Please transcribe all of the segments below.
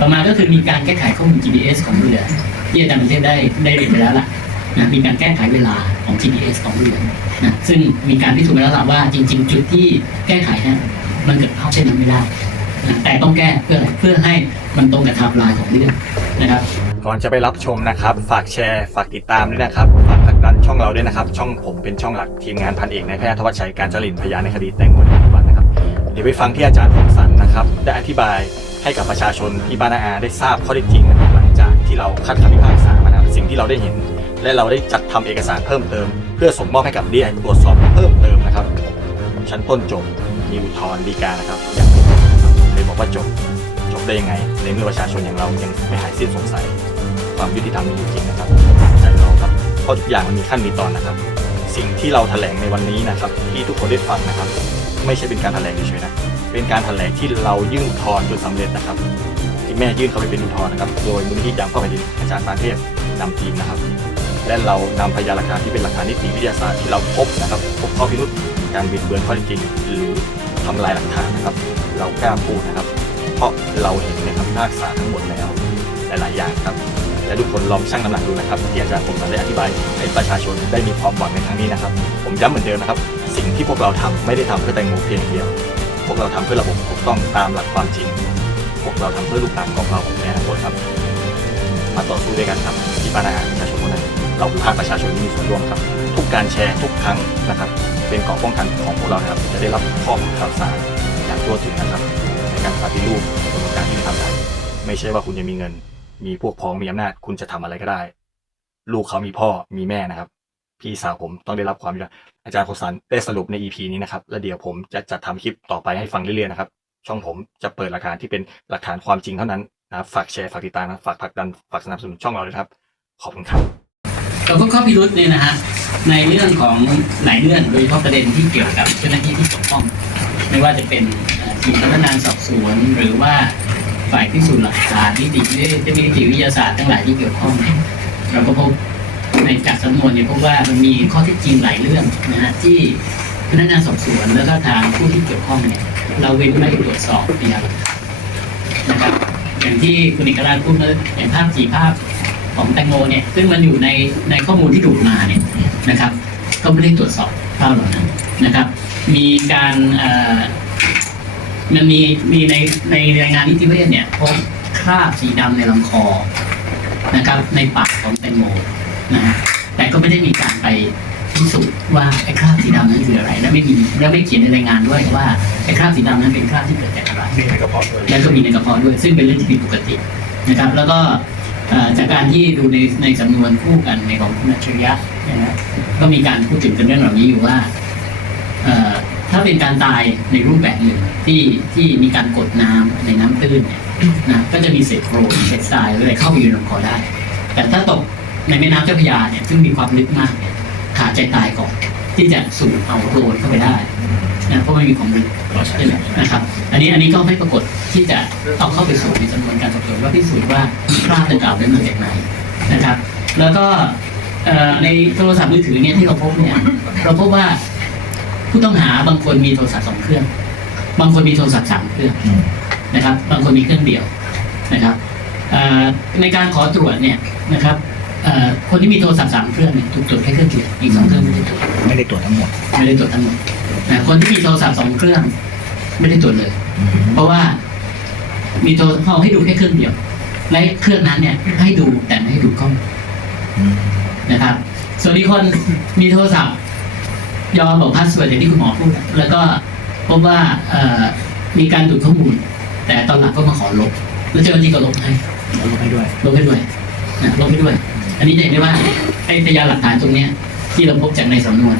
ต่อมาก็คือมีการแก้ไขข้อมูล GPS ของเรือที่อาจารย์เทศได้ได้เรียนไปแล้วล่ะนะมีการแก้ไขเวลาของ GPS ของเรือนะซึ่งมีการพิสูจน์มาแล้วล่ะว่าจริง ๆ จุดที่แก้ไขนี่ยมันเกิดเข้าเช่นนั้นไม่ได้นะแต่ต้องแก้เพื่ออะไรเพื่อให้มันตรงกับไทม์ไลน์ของเรื่องนะครับก่อนจะไปรับชมนะครับ ฝากแชร์ ฝากติดตามด้วยนะครับ ฝากผลักดันช่องเราด้วยนะครับ ช่องผมเป็นช่องหลักทีมงานพันเอกนายแพทย์ทวัชชัยการจรินพยานในคดีแตงโมในปัจจุบันนะครับ เดี๋ยวไปฟังที่อาจารย์คมสันนะครับ ได้อธิบาย ให้กับประชาชนที่บ้านาอาได้ทราบข้อเท็จจริงนะครับหลังจากที่เราคัดคำพิพากษามานะครับสิ่งที่เราได้เห็น และเราได้จัดทำเอกสารเพิ่มเติม เพื่อส่งมอบให้กับดีไอตรวจสอบเพิ่มเติมนะครับ ชั้นต้นจบมีอุทธรณ์ฎีกานะครับยังไม่จบนะครับเลยบอกว่าจบจบได้ยังไง ในเมื่อประชาชนอย่างเรายังไม่หายสิ้นสงสัย ความยุติธรรมมีอยู่จริงนะครับใจเราครับเพราะทุกอย่างมันมีขั้นมีตอนนะครับ สิ่งที่เราแถลงในวันนี้นะครับ ที่ทุกคนได้ฟังนะครับ ไม่ใช่เป็นการแถลงเฉยๆนะ เป็นการแถลงที่เรายื่นอุทธรณ์จนสำเร็จนะครับ ที่แม่ยื่นเข้าไปเป็นอุทธรณ์นะครับ โดยมูลนิธิยามข้าไปดินอาจารย์ปานเทพนำทีมนะครับ และเรานำพยานหลักฐานที่เป็นหลักฐานนิติวิทยาศาสตร์ที่เราพบนะครับพบข้อพิรุษการบิดเบือนข้อเท็จจริง หรือทำลายหลักฐานนะครับ เรากล้าพูดนะครับ เพราะเราเห็นในคำพิพากษาทั้งหมดแล้วหลายๆอย่างครับและทุกคนลองชั่งน้ำหนักดูนะครับที่อาจารย์ผมได้อธิบายให้ประชาชนได้มีความหวังในครั้งนี้นะครับ ผมย้ำเหมือนเดิมนะครับ สิ่งที่พวกเราทำไม่ได้ทำเพื่อแตงโมเพียงเดียว พวกเราทำเพื่อระบบถูกต้องตามหลักความจริง พวกเราทำเพื่อลูกหลานของเราในอนาคตครับ มาต่อสู้ด้วยกันครับที่บ้านอาหาประชาชนคนนั้นเราคือภาคประชาชนที่มีส่วนร่วมครับ ทุกการแชร์ทุกครั้งนะครับ เป็นเกราะป้องกันของพวกเราครับ จะได้รับข้อมูลข่าวสารอย่างทั่วถึงนะครับ ในการปฏิรูปกระบวนการยุติธรรมไทยไม่ใช่ว่าคุณจะมีเงิน มีพวกพ้องมีอำนาจ คุณจะทำอะไรก็ได้ ลูกเขามีพ่อมีแม่นะครับ พี่สาวผมต้องได้รับความยุติธรรมอาจารย์โคสันได้สรุปใน EP นี้นะครับ แล้วเดี๋ยวผมจะจัดทำคลิปต่อไปให้ฟังเรื่อยๆนะครับ ช่องผมจะเปิดหลักฐานที่เป็นหลักฐานความจริงเท่านั้นนะฝากแชร์ฝากติดตามนะฝากผลักดันฝากสนับสนุนช่องเราด้วยครับ ขอบคุณครับเราก็ข้อพิรุษเนี่ยนะฮะในเรื่องของหลายเรื่องโดยเฉพาะประเด็นที่เกี่ยวกับเจ้าหน้าที่ที่เกี่ยวข้อง ไม่ว่าจะเป็นทีมพนักงานสอบสวน หรือว่าฝ่ายพิสูจน์หลักฐานนิติวิทยานิติวิทยาศาสตร์ทั้งหลายที่เกี่ยวข้อง เราก็พบ ในจากสำนวนเนี่ยพบว่ามันมีข้อเท็จจริงหลายเรื่องนะฮะที่พนักงานสอบสวนแล้วก็ทางผู้ที่เกี่ยวข้องเนี่ยเราเว้นไม่ตรวจสอบพยานหลักฐานะครับ อย่างที่คุณเอกราชพูดเมื่ออย่างภาพสี่ภาพของแตงโมเนี่ยซึ่งมันอยู่ในในข้อมูลที่ดูดมาเนี่ยนะครับ ก็ไม่ได้ตรวจสอบภาพเหล่านั้นนะครับ มีการเอ่อมันมีมีในในรายงานนิติเวชเนี่ยพบคราบสีดำในลำคอนะครับ ในปากของแตงโม นะฮะแต่ก็ไม่ได้มีการไปพิสูจน์ว่าไอ้คราบสีดำนั้นคืออะไร และไม่มีและไม่เขียนในรายงานด้วยว่าไอ้คราบสีดำนั้นเป็นคราบที่เกิดจากอะไรมีในกระเพาะด้วยและก็มีในกระเพาะด้วย ซึ่งเป็นเรื่องที่ผิดปกตินะครับ แล้วก็เอ่อจากการที่ดูในในสำนวนคู่กันในของคุณอัจฉริยะเนยนะก็มีการพูดถึงกันเรื่องเหล่านี้อยู่ว่าเอ่อถ้าเป็นการตายในรูปแบบหนึ่งที่ที่มีการกดน้ำในน้ำตื้นเนี่ยนะก็จะมีเศษโครนเศษทรายอะไรเข้าไปอยู่ในลำคอได้ แต่ถ้าตก ในแม่น้ำเจ้าพระยาเนี่ยซึ่งมีความลึกมากเนี่ยขาดใจตายก่อนที่จะสูบเอาโครนเข้าไปได้นะเพราะมันมีความลึกใช่ไหมนะครับ อันนี้อันนี้ก็ไม่ปรากฏที่จะเอาเข้าไปสู่ในจำนวนการสอบสวนว่าพิสูจน์ว่าคราบดังกล่าวนั้นมาจากไหนนะครับ แล้วก็เอ่อในโทรศัพท์มือถือเนี่ยที่เราพบเนี่ยเราพบว่าผู้ต้องหาบางคนมีโทรศัพท์สองเครื่อง บางคนมีโทรศัพท์สามเครื่องนะครับ บางคนมีเครื่องเดียวนะครับเอ่อในการขอตรวจเนี่ยนะครับเอ่อ คนที่มีโทรศัพท์สามเครื่องเนี่ยถูกตรวจแค่เครื่องเดียวอีกสองเครื่องไม่ได้ตรวจไม่ได้ตรวจทั้งหมดไม่ได้ตรวจทั้งหมดนะคนที่มีโทรศัพท์สองเครื่อง ไม่ได้ตรวจเลย เพราะว่า มีโทรเขาให้ดูแค่เครื่องเดียวและเครื่องนั้นเนี่ย ให้ดูแต่ไม่ให้ดูกล้องนะครับ ส่วนอีกคนมีโทรศัพท์ ยอมบอกพาสเวิร์ดอย่างที่คุณหมอพูด แล้วก็พบว่าเอ่อมีการดูดข้อมูล แต่ตอนหลังก็มาขอลบ แล้วเจ้าหน้าที่ก็ลบให้แล้วลบให้ด้วยลบให้ด้วยนะลบให้ด้วย อันนี้เห็นได้ว่าไอ้พยานหลักฐานตรงเนี้ยที่เราพบจากในสำนวน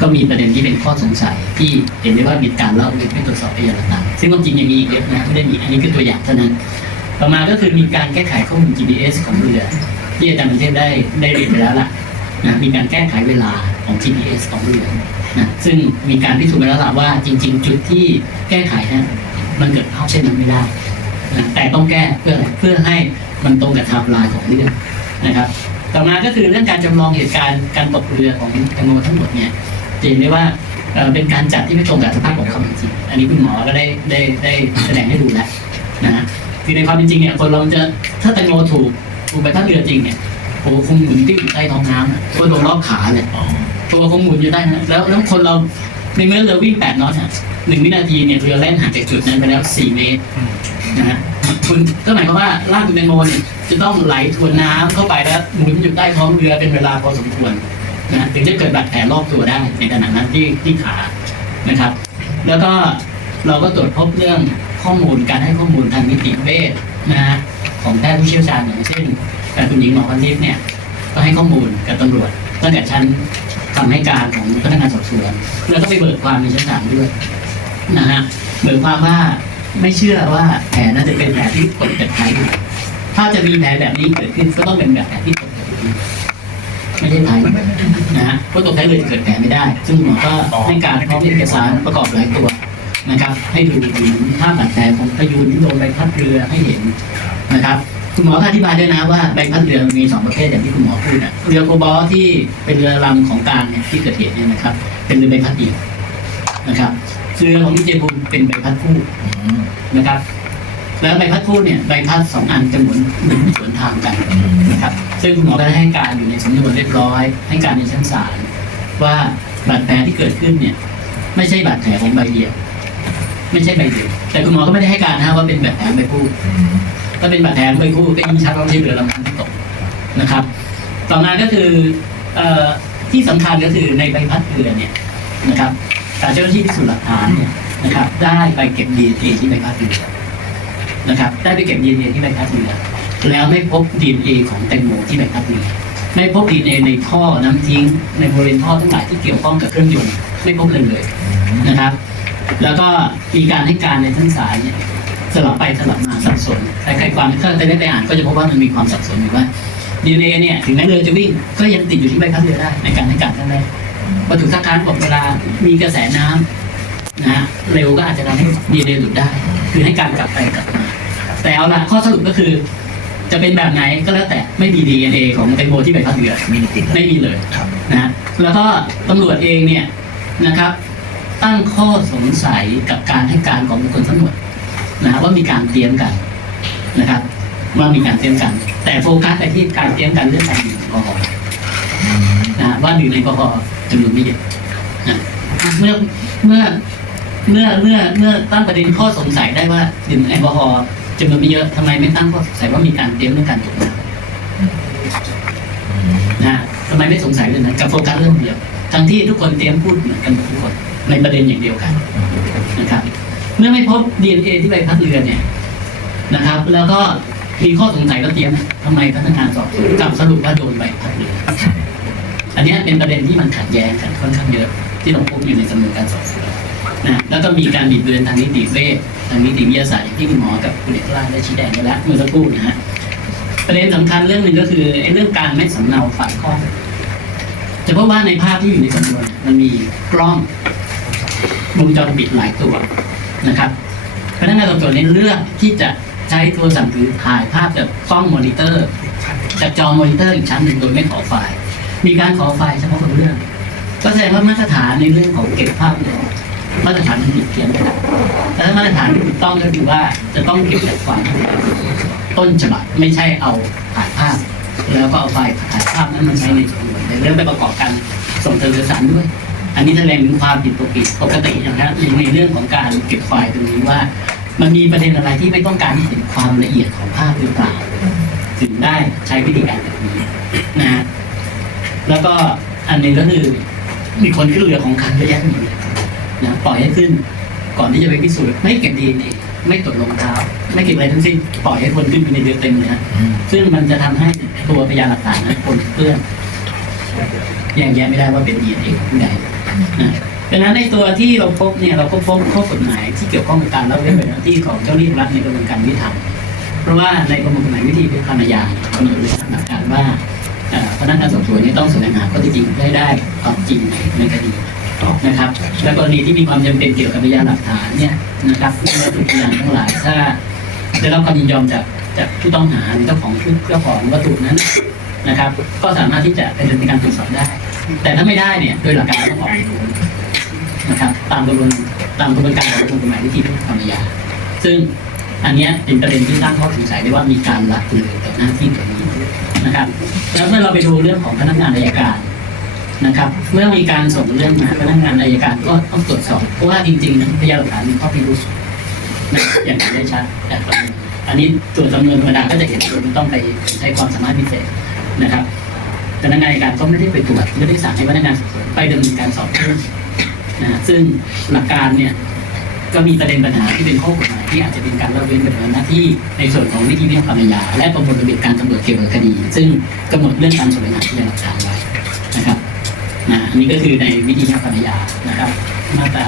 ก็มีประเด็นที่เป็นข้อสงสัย ที่เห็นได้ว่ามีการเล่าเรื่องไม่ตรวจสอบพยานหลักฐานซึ่งความจริงยังมีอีกเยอะนะไม่ได้มีอันนี้คือตัวอย่างเท่านั้น ต่อมาก็คือมีการแก้ไขข้อมูล GPS ของเรือที่อาจารย์ประเทศได้ได้เรียนไปแล้วล่ะนะมีการแก้ไขเวลาของ GPS ของเรือนะซึ่งมีการพิสูจน์มาแล้วล่ะว่าจริง ๆ จุดที่แก้ไขนะมันเกิดเข้าเช่นนั้นไม่ได้นะแต่ต้องแก้เพื่ออะไรเพื่อให้มันตรงกับไทม์ไลน์ของเรื่อง นะครับ ต่อมาก็คือเรื่องการจำลองเหตุการณ์การตกเรือของแตงโมทั้งหมดเนี่ยจะเห็นได้ว่าเป็นการจัดที่ไม่ตรงกับสภาพของความจริง อันนี้คุณหมอก็ได้ได้ได้แสดงให้ดูแล้วนะฮะคือในความเป็นจริงเนี่ยคนเราจะถ้าแตงโมถูกถูกใบพัดเรือจริงเนี่ยโอ้คงหมุนติ้วอยู่ใต้ท้องน้ำตัวลงรอบขาเลยตัวคงหมุนอยู่ใต้นะแล้วแล้วคนเราในเมื่อเรือวิ่ง8น็อตหนึ่งวินาทีเนี่ยเรือแล่นห่างจากจุดนั้นไปแล้ว4เมตรนะฮะ คุณก็หมายความว่าร่างคุณแตงโมเนี่ยจะต้องไหลทวนน้ำเข้าไปแล้วหมุนอยู่ใต้ท้องเรือเป็นเวลาพอสมควรนะถึงจะเกิดบาดแผลรอบตัวได้ในขณะนั้นที่ที่ขานะครับ แล้วก็เราก็ตรวจพบเรื่องข้อมูลการให้ข้อมูลทางนิติเวชนะฮะของแพทย์ผู้เชี่ยวชาญอย่างเช่นคุณหญิงหมอพันทิพเนี่ยก็ให้ข้อมูลกับตำรวจตั้งแต่ชั้นคำให้การของพนักงานสอบสวนแล้วก็ไปเบิกความในชั้นศาลด้วยนะฮะเบิกความว่า ไม่เชื่อว่าแผลน่าจะเป็นแผลที่กดแต่ไทยถ้าจะมีแผลแบบนี้เกิดขึ้นก็ต้องเป็นแบบแผลที่กดแต่ไทยไม่ใช่ไทยนะฮะเพราะตกไทยเลยจะเกิดแผลไม่ได้ ซึ่งหมอก็ให้การพร้อมเอกสารประกอบหลายตัวนะครับ ให้ดูถึงภาพบาดแผลของพยูนที่โดนใบพัดเรือให้เห็นนะครับคุณหมอก็อธิบายด้วยนะว่าใบพัดเรือมีสองประเภทอย่างที่คุณหมอพูดนะเรือโคบอลที่เป็นเรือลำของกลางเนี่ยที่เกิดเหตุเนี่ยนะครับ เป็นเรือใบพัดเดียวนะครับ เรือของดีเจบุญเป็นใบพัดคู่นะครับ แล้วใบพัดคู่เนี่ยใบพัดสองอันจะหมุนหมุนสวนทางกันนะครับ ซึ่งคุณหมอก็ได้ให้การอยู่ในสำนวนเรียบร้อย ให้การในชั้นศาลว่าบาดแผลที่เกิดขึ้นเนี่ย ไม่ใช่บาดแผลของใบเดียว ไม่ใช่ใบเดียวแต่คุณหมอก็ไม่ได้ให้การนะว่าเป็นบาดแผลใบคู่ถ้าเป็นบาดแผลใบคู่ก็ยิ่งชัดว่าไม่เรือลำพังที่ตกนะครับ ต่อมาก็คืออที่สำคัญก็คือในใบพัดเรือเนี่ยนะครับ เจ้าหน้าที่พิสูจน์หลักฐานเนี่ยนะครับ ได้ไปเก็บดีเอที่ใบพัดเรือนะครับ ได้ไปเก็บดีเอที่ใบพัดเรือแล้วไม่พบดีเอของแตงโมที่ใบพัดเรือไม่พบดีเอในท่อน้ำทิ้ง ในบริเวณท่อทั้งหลายที่เกี่ยวข้องกับเครื่องยนต์ไม่พบเลยเลยนะครับ แล้วก็มีการให้การในชั้นศาลเนี่ยสลับไปสลับมาสับสนใครความถ้าจะได้ไปอ่านก็จะพบว่ามันมีความสับสนอยู่ว่าดีเอเนี่ยถึงแม้เรือจะวิ่งก็ยังติดอยู่ที่ใบพัดเรือได้ในการให้การครั้งแรก วัตถุทักการบอกเวลามีกระแสน้ำนะฮะเร็วก็อาจจะทำให้ดีเอหลุดได้ คือให้การกลับไปกลับมาแต่เอาละข้อสรุปก็คือ จะเป็นแบบไหนก็แล้วแต่ไม่มีดีเอ็นเอของแตงโมที่ใบพัดเรือมีติดไม่มีเลยครับนะฮะแล้วก็ตำรวจเองเนี่ยนะครับ ตั้งข้อสงสัยกับการให้การของบุคคลทั้งหมดนะฮะว่ามีการเตรียมกันนะครับ ว่ามีการเตรียมกัน แต่โฟกัสไปที่การเตรียมกันเรื่องการดื่มแอลกอฮอล์นะฮะว่าดื่มแอลกอฮอล์ จำนวนไม่เยอะนะเมื่อเมื่อเมื่อเมื่อเมื่อตั้งประเด็นข้อสงสัยได้ว่าดื่มแอลกอฮอล์จำนวนไม่เยอะทำไมไม่ตั้งข้อสงสัยว่ามีการเตรียมเรื่องการดื่มน้ำนะทำไมไม่สงสัยเรื่องนั้นกับโฟกัสเรื่องเดียวทั้งที่ทุกคนเตรียมพูดเหมือนกันทุกคนในประเด็นอย่างเดียวกันนะครับ เมื่อไม่พบ DNA ที่ใบพัดเรือเนี่ยนะครับ แล้วก็มีข้อสงสัยก็เตรียมทำไมพนักงานสอบสวนกลับสรุปว่าโดนใบพัดเรือ นเนี้ยเป็นประเด็นที่มันขัดแย้งกันค่อนข้างเยอะ ที่เราพบอยู่ในสำนวนการสอบสวนนะแล้วก็มีการบิดเบือนทางนิติเวชทางนิติวิทยาศาสตร์ที่คุณหมอกับคุณเอกราชได้ชี้แจงไปแล้วเมื่อสักครู่นะฮะประเด็นสำคัญเรื่องหนึ่งก็คือไอ้เรื่องการไม่สำเนาฝากข้อจะพบว่าในภาพที่อยู่ในสำนวนมันมีกล้องวงจรปิดหลายตัวนะครับพนักงานสอบสวนเนี่ยเลือกที่จะใช้โทรศัพท์ถือถ่ายภาพจากกล้องมอนิเตอร์จากจอมอนิเตอร์อีกชั้นหนึ่งโดยไม่ขอไฟล์ มีการขอไฟล์เฉพาะบางเรื่อง ก็แสดงว่ามาตรฐานในเรื่องของเก็บภาพเนี่ยมาตรฐานมันผิดเพี้ยนไปแล้วแต่ถ้ามาตรฐานที่ถูกต้องก็คือว่าจะต้องเก็บจากความต้นฉบับไม่ใช่เอาถ่ายภาพ แล้วก็เอาไฟล์ถ่ายภาพนั้นมาใช้ในสำนวนแต่เรื่องไปประกอบกันส่งเอกสารด้วย อันนี้แสดงถึงความผิดปกติปกตินะครับในเรื่องของการเก็บไฟล์ตรงนี้ว่า มันมีประเด็นอะไรที่ไม่ต้องการให้เห็นความละเอียดของภาพหรือเปล่า ถึงได้ใช้วิธีการแบบนี้นะฮะ แล้วก็อันหนึ่งก็คือ มีคนขึ้นเรือของคันเยอะแยะหมดเลยนะปล่อยให้ขึ้น ก่อนที่จะไปพิสูจน์ไม่เก็บดีเอไม่ตรวจรองเท้า ไม่เก็บอะไรทั้งสิ้นปล่อยให้คนขึ้นไปในเรือเต็มเลยฮะซึ่งมันจะทำให้ตัวพยานหลักฐานนั้นปนเปื้อนแยกแยะไม่ได้ว่าเป็นดีเอของผู้ใดนะดังนั้นในตัวที่เราพบเนี่ยเราก็พบข้อกฎหมายที่เกี่ยวข้องกับการละเว้นปฏิบัติหน้าที่ของเจ้าหน้าที่รัฐในกระบวนการยุติธรรมเพราะว่าในประมวลกายวิธีพิจารณากำหนดไว้หลักการว่า พนักงานสอบสวนเนี่ยต้องแสวงหาข้อเท็จจริงให้ได้ความจริงในคดีนะครับ และกรณีที่มีความจำเป็นเกี่ยวกับพยานหลักฐานเนี่ยนะครับเมื่อถูกพยานทั้งหลายถ้าได้รับความยินยอมจากจากผู้ต้องหาหรือเจ้าของเจ้าของวัตถุนั้นนะครับ ก็สามารถที่จะเป็นในการตรวจสอบได้ แต่ถ้าไม่ได้เนี่ยโดยหลักการต้องออกหมายค้นนะครับ ตามกระบวนตามกระบวนการของกฎหมายวิธีพิจารณาซึ่งอันนี้เป็นประเด็นที่ตั้งข้อสงสัยได้ว่ามีการละเลยต่อหน้าที่ตรงนี้ นะครับ แล้วเมื่อเราไปดูเรื่องของพนักงานอัยการนะครับ เมื่อมีการส่งเรื่องมาพนักงานอัยการก็ต้องตรวจสอบเพราะว่าจริงๆพยานหลักฐานมีข้อพิรุธอย่างได้ชัดแต่อันนี้ตัวจำเนินธรรมดาก็จะเห็นว่ามันต้องไปใช้ความสามารถพิเศษนะครับพนักงานอัยการก็ไม่ได้ไปตรวจไม่ได้สั่งให้พนักงานสอบสวนไปดำเนินการสอบสวนนะฮะซึ่งหลักการเนี่ย ก็มีประเด็นปัญหาที่เป็นข้อกฎหมายที่อาจจะเป็นการละเว้นปฏิบัติหน้าที่ในส่วนของวิธีพิจารณาอาญาและประมวลระเบียบการตำรวจเกี่ยวกับคดี ซึ่งกำหนดเรื่องการสวงหาพยานหลักฐานไว้นะครับนะอันนี้ก็คือในวิธีพิจารณาอาญานะครับ มาตรา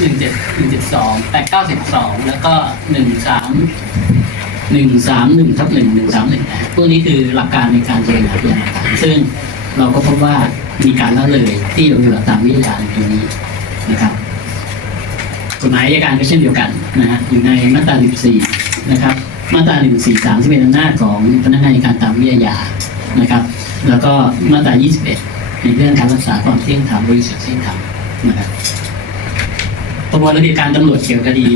หนึ่งเจ็ดหนึ่งเจ็ดสองแปดเก้าสิบสองแล้วก็หนึ่งสามหนึ่งสามหนึ่งทับหนึ่งหนึ่งสามหนึ่งพวกนี้คือหลักการในการแสวงหาพยานหลักฐานซึ่งเราก็พบว่ามีการละเลยที่เราอยู่ตามวิทยาในตรงนี้นะครับ ฎหมายอัยการก็เช่นเดียวกันนะฮะอยู่ในมาตรา 14 นะครับ มาตรา 143ที่เป็นอำนาจของพนักงานอัยการตามวิทยานะครับ แล้วก็มาตรา 21 ในเรื่องการรักษาความเที่ยงธรรมบริสุทธิ์เที่ยงธรรมนะครับประมวลระเบียบการตำรวจเกี่ยวกับคดี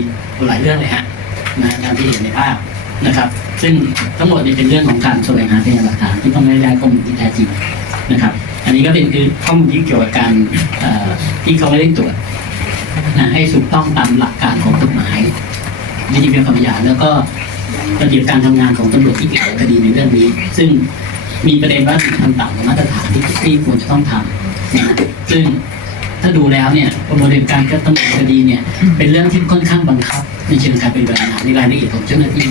หลายเรื่องเลยฮะนะตามที่เห็นในภาพนะครับ ซึ่งทั้งหมดนี่เป็นเรื่องของการแสวงหาพยานหลักฐานที่ต้องได้ได้ข้อมูลที่แท้จริงนะครับ อันนี้ก็เป็นคือข้อมูลที่เกี่ยวกับการที่เขาไม่ได้ตรวจ นะให้ถูกต้องตามหลักการของกฎหมายวิธีเป็นคำพยาแล้วก็ระเบียบการทำงานของตำรวจที่เกี่ยวกับคดีในเรื่องนี้ ซึ่งมีประเด็นว่าสิ่งทำต่ำกว่ามาตรฐานที่ที่ควรจะต้องทำนะซึ่งถ้าดูแล้วเนี่ยประมวลระเบียบการตำรวจคดีเนี่ย เป็นเรื่องที่ค่อนข้างบังคับ ในเชิงการเป็นเวลานในรายละเอียดของเจ้าหน้าที่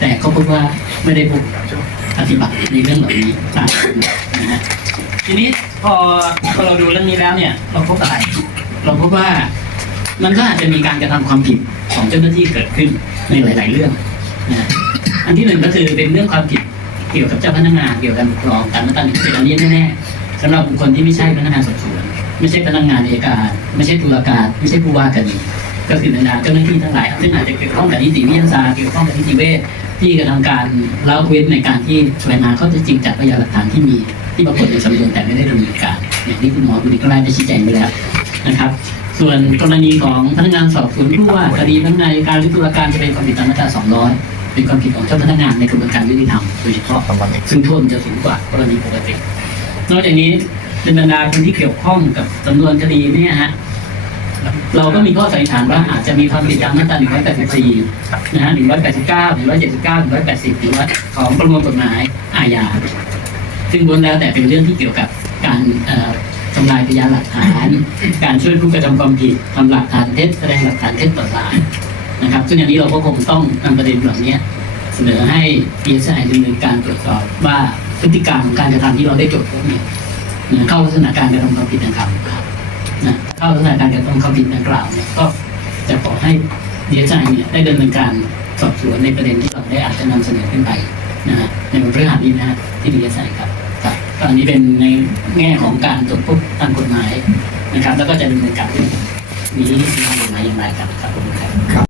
แต่ก็พบว่าไม่ได้พบปฏิบัติในเรื่องเหล่านี้ตามนะฮะทีนี้พอพอเราดูเรื่องนี้แล้วเนี่ย เราพบอะไร เราพบว่า มันก็อาจจะมีการกระทำความผิดของเจ้าหน้าที่เกิดขึ้นในหลาย ๆ เรื่องนะอันที่หนึ่งก็คือเป็นเรื่องความผิดเกี่ยวกับเจ้าพนักงานเกี่ยวกับการปกครองการมาตราหนึ่งเป็นอันนี้แน่ๆสำหรับบุคคลที่ไม่ใช่พนักงานสอบสวนไม่ใช่พนักงานอัยการไม่ใช่ตุลาการไม่ใช่ผู้ว่าคดีก็คือบรรดาเจ้าหน้าที่ทั้งหลายซึ่งอาจจะเกี่ยวข้องกับนิติวิทยาศาสตร์เกี่ยวข้องกับนิติเวชที่กระทำการละเว้นในการที่แสวงหาข้อเท็จจริงจากพยานหลักฐานที่มีที่ปรากฏในสำนวนแต่ไม่ได้ดำเนินการอย่างที่คุณหมอคุณนิกไลได้ชี้แจงไปแล้วนะครับ ส่วนกรณีของพนักงานสอบสวนผู้ว่าคดีพนักงานการหรือตุลาการจะเป็นความผิดตามมาตรา200 เป็นความผิดของเจ้าพนักงานในกระบวนการยุติธรรมโดยเฉพาะซึ่งโทษจะสูงกว่ากรณีปกติ นอกจากนี้เป็นบรรดาคนที่เกี่ยวข้องกับสำนวนคดีเนี่ยฮะเราก็มีข้อสันนิษฐานว่าอาจจะมีความผิดตามมาตรา184 นะฮะ 189 179 180หรือว่าของประมวลกฎหมายอาญา ซึ่งล้วนแล้วแต่เป็นเรื่องที่เกี่ยวกับการ ทำลายพยานหลักฐาน การช่วยผู้กระทำความผิดทำหลักฐานเท็จแสดงหลักฐานเท็จต่อศาลนะครับ ซึ่งอันนี้เราก็คงต้องนำประเด็นเหล่านี้เสนอให้ PSI ดำเนินการตรวจสอบว่าพฤติกรรมของการกระทำที่เราได้จดพบเนี่ยเข้าลักษณะการกระทำความผิดดังกล่าวหรือเปล่านะเข้าลักษณะการกระทำความผิดดังกล่าวเนี่ยก็จะขอให้ DSI เนี่ยได้ดำเนินการสอบสวนในประเด็นที่เราได้อาจจะนำเสนอขึ้นไปนะฮะในวันพฤหัสนี้นะฮะที่ DSI ครับครับ อันนี้เป็นในแง่ของการตรวจพบทางกฎหมายนะครับ แล้วก็จะดำเนินการเรื่องนี้ทางกฎหมายอย่างไรครับครับครับครับ